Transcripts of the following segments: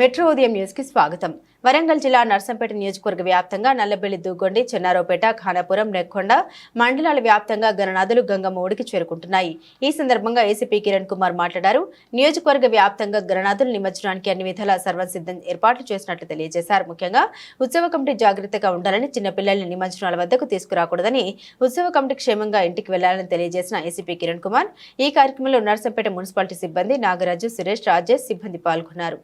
Metro ఉదయం news కి స్వాగతం. వరంగల్ జిల్లా నర్సంపేట నియోజకవర్గ వ్యాప్తంగా నల్లబెల్లి, దుగ్గొండి, చెన్నారావుపేట, ఖానాపురం, నెక్కొండ మండలాల వ్యాప్తంగా గణనాథులు గంగమ్మ ఒడికి చేరుకుంటున్నాయి. ఈ సందర్భంగా ఏసీపీ కిరణ్ కుమార్ మాట్లాడారు. నియోజకవర్గ వ్యాప్తంగా గణనాథుల నిమజ్జనానికి అన్ని విధాల సర్వసిద్ధం ఏర్పాట్లు చేసినట్లు తెలియజేశారు. ముఖ్యంగా ఉత్సవ కమిటీ జాగ్రత్తగా ఉండాలని, చిన్నపిల్లల్ని నిమజ్జనాల వద్దకు తీసుకురాకూడదని, ఉత్సవ కమిటీ క్షేమంగా ఇంటికి వెళ్లాలని తెలియజేసిన ఏసీపీ కిరణ్ కుమార్ ఈ కార్యక్రమంలో నర్సంపేట మున్సిపాలిటీ సిబ్బంది నాగరాజు, సురేష్, రాజేష్ సిబ్బంది పాల్గొన్నారు.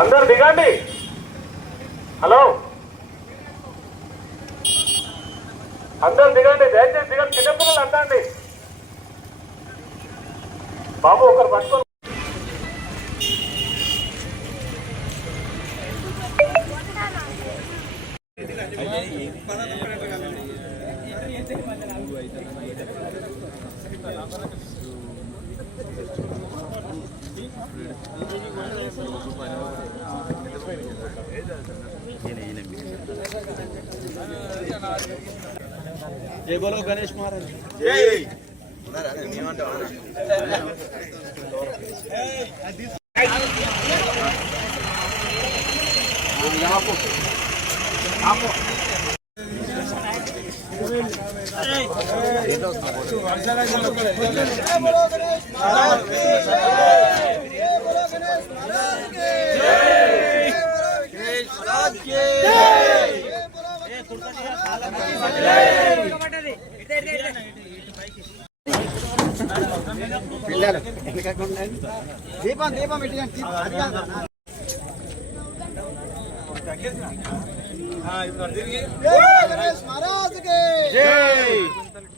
అందరు దిగండి. హలో, అందరు దిగండి, దయచేసి దిగండి. చిన్నపిల్లలు అందండి బాబు, ఒకరు పట్టుకొని जय बोलो गणेश महाराज जय। దీపం దీపం गणेश महाराज के जय।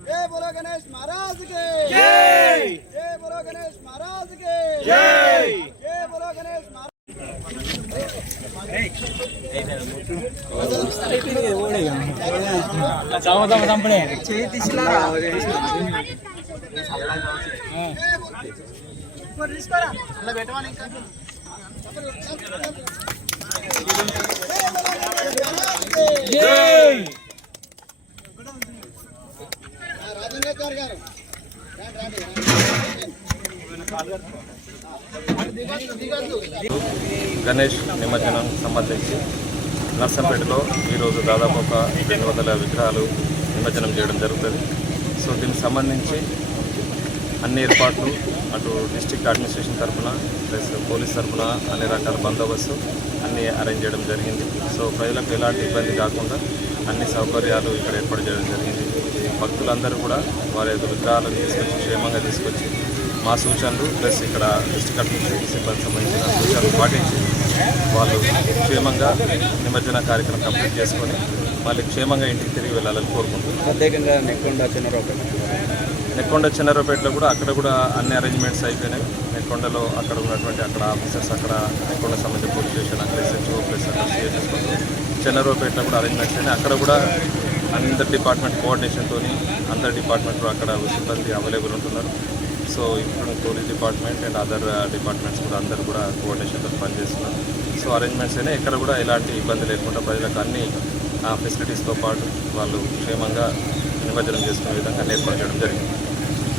जय बोलो गणेश महाराज के जय। जय बोलो गणेश महाराज के जय। जय बोलो गणेश महाराज గణేష్ నిమజ్జనం సంబంధించి నర్సంపేటలో ఈరోజు దాదాపు ఒక 200 విగ్రహాలు నిమజ్జనం చేయడం జరుగుతుంది. సో దీనికి సంబంధించి అన్ని ఏర్పాట్లు అటు డిస్ట్రిక్ట్ అడ్మినిస్ట్రేషన్ తరఫున ప్లస్ పోలీస్ తరఫున అన్ని రకాల బందోబస్తు అన్నీ అరేంజ్ చేయడం జరిగింది. సో ప్రజలకు ఎలాంటి ఇబ్బంది కాకుండా అన్ని సౌకర్యాలు ఇక్కడ ఏర్పాటు చేయడం జరిగింది. భక్తులందరూ కూడా వారి యొక్క విగ్రహాలను తీసుకొచ్చి క్షేమంగా తీసుకొచ్చి మా సూచనలు ప్లస్ ఇక్కడ డిస్ట్రిక్ట్ అడ్మినిస్ట్రేషన్ సిబ్బంది సంబంధించిన సూచనలు పాటించి వాళ్ళు క్షేమంగా నిమజ్జన కార్యక్రమం కంప్లీట్ చేసుకొని మళ్ళీ క్షేమంగా ఇంటికి తిరిగి వెళ్ళాలని కోరుకుంటున్నాం. ప్రత్యేకంగా నెక్కొండ చిన్నారావుపేటలో కూడా అక్కడ కూడా అన్ని అరేంజ్మెంట్స్ అయిపోయినాయి. నెక్కొండలో అక్కడ ఉన్నటువంటి అక్కడ ఆఫీసర్స్ అక్కడ నెక్కొండ సంబంధించిన పోలీస్ స్టేషన్ అక్కడ SHO ప్లస్ అక్కడ CHS చిన్నారావుపేటలో కూడా అరేంజ్మెంట్స్ అయినాయి. అక్కడ కూడా అందరి డిపార్ట్మెంట్ కోఆర్డినేషన్తో అందరి డిపార్ట్మెంట్లో అక్కడ సిబ్బంది అవైలబుల్ ఉంటున్నారు. సో ఇప్పుడు police department and other departments కూడా అందరూ కూడా కోఆర్డినేషన్తో పనిచేస్తున్నారు. సో అరేంజ్మెంట్స్ అయినా ఎక్కడ కూడా ఎలాంటి ఇబ్బంది లేకుండా ప్రజలకు అన్ని ఫెసిలిటీస్తో పాటు వాళ్ళు క్షేమంగా నిమజ్జనం చేసుకునే విధంగా ఏర్పాటు చేయడం జరిగింది.